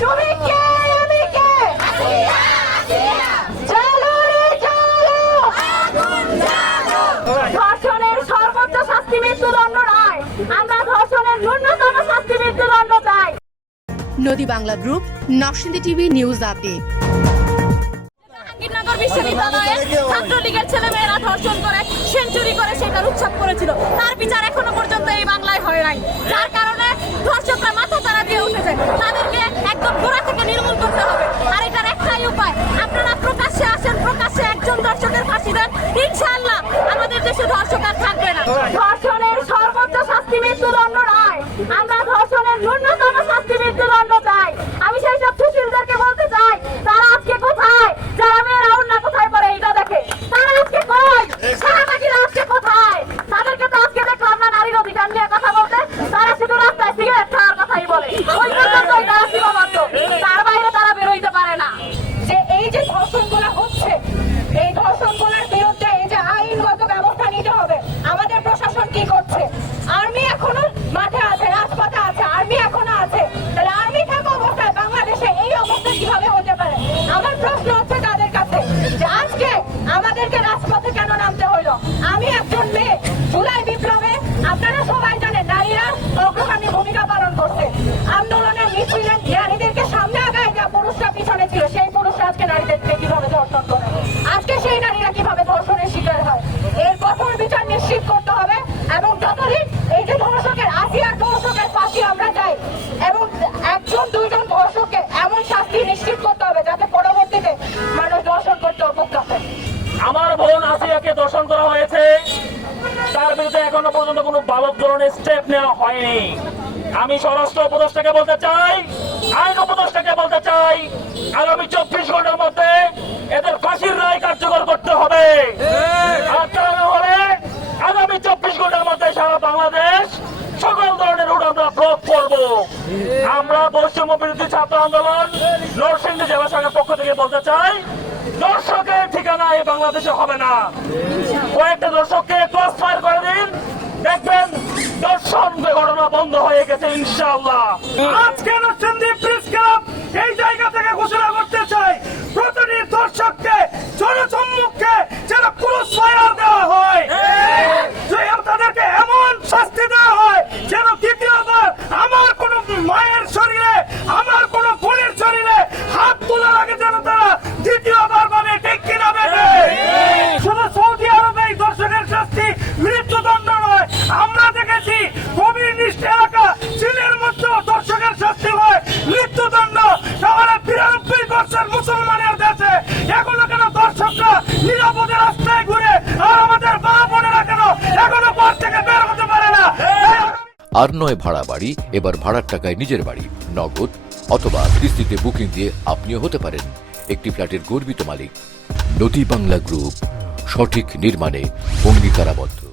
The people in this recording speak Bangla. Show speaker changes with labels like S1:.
S1: তুমি কে? আমি কে? চলো রে চলো ধর্ষণের সর্বোচ্চ শাস্তি মৃত্যুদণ্ড নয়। আমরা ধর্ষণের ন্যূনতম শাস্তি মৃত্যুদণ্ড চাই।
S2: নদী Bangla group Narsingdi TV news update.
S1: Jahangirnagar বিশ্ববিদ্যালয়ে ছাত্রলীগের ছেলেমেয়েরা ধর্ষণ করে সেঞ্চুরি করে সেটার উৎসব করেছিল। তার বিচার এখনও পর্যন্ত এই বাংলায় হয় নাই। যার কারণে মৃত্যুদণ্ড নয় আমরা নারীদেরকে সামনে আগায় যা পুরুষরা পিছনে ছিল, সেই পুরুষরা আজকে নারীদেরকে কীভাবে ধর্ষণ করে? আজকে সেই নারীরা কীভাবে ধর্ষণের শিকার হয়? এর কঠোর বিচার নিশ্চিত করতে হবে এবং যতদিন এই যে ধর্ষকের ধর্ষকের ফাঁসি আমরা চাই, এবং একজন, দুইজন ধর্ষককে এমন শাস্তি নিশ্চিত করতে হবে যাতে পরবর্তীতে মানুষ ধর্ষণ করতে অভ্যস্ত
S3: আমার বোন আসিয়াকে দর্শন করা হয়েছে। তার বিরুদ্ধে এখনও পর্যন্ত কোনো বালক ধরনের স্টেপ নেওয়া হয়নি। আমি স্বরাষ্ট্র উপদেষ্টাকে বলতে চাই, আইন উপদেষ্টাকে বলতে চাই, আগামী চব্বিশ ঘণ্টার মধ্যে এদের ফাঁসির রায় কার্যকর করতে হবে। আর তা না হলে আগামী চব্বিশ ঘণ্টার মধ্যে সারা বাংলাদেশ সকল ধরনের রুট আমরা ব্লক করব। আমরা পশ্চিম বিরোধী ছাত্র আন্দোলন নরসিংদী জেলা শাখার পক্ষ থেকে বলতে চাই, দর্শকের ঠিকানা এই বাংলাদেশে হবে না। দর্শককে ক্রস করে দিন। দেখবেন দর্শন ঘটনা বন্ধ হয়ে গেছে ইনশাআল্লাহ।
S4: আজকে নরসিংদী প্রেস ক্লাব এই জায়গা থেকে ঘোষণা করতে চাই প্রতিটি দর্শককে জনসম্মুখে যেন ক্রস ফায়ার দেওয়া হয় যে তাদেরকে এমন শাস্তি দেওয়া হয় যেন দ্বিতীয়বার আমার কোন মায়ের শরীরে আমার কোন বোনের শরীরে হাত তোলার আগে যেন তারা দ্বিতীয়বার ভাবে ঠিক কিনা দেবে শুধু সৌদি আরবে এই দর্শকের শাস্তি মৃত্যুদণ্ড নয় আমরা দেখেছি গভীর নিষ্ঠ এলাকা চীনের মধ্যেও দর্শকের শাস্তি হয় মৃত্যুদণ্ড তাহলে বিরানব্বই পার্সেন্ট মুসলমানের দেশে এখনও কেন দর্শকরা নিরাপদে রাস্তায় ঘুরে আর আমাদের মা বোনেরা কেন এখনও ঘর থেকে বের হতে পারে না
S5: আর নয় ভাড়া বাড়ি, এবার ভাড়ার টাকায় নিজের বাড়ি, নগদ অথবা কিস্তিতে বুকিং দিয়ে আপনিও হতে পারেন। একটি ফ্ল্যাটের গর্বিত মালিক। নদী বাংলা গ্রুপ, সঠিক নির্মাণে অঙ্গীকারাবদ্ধ।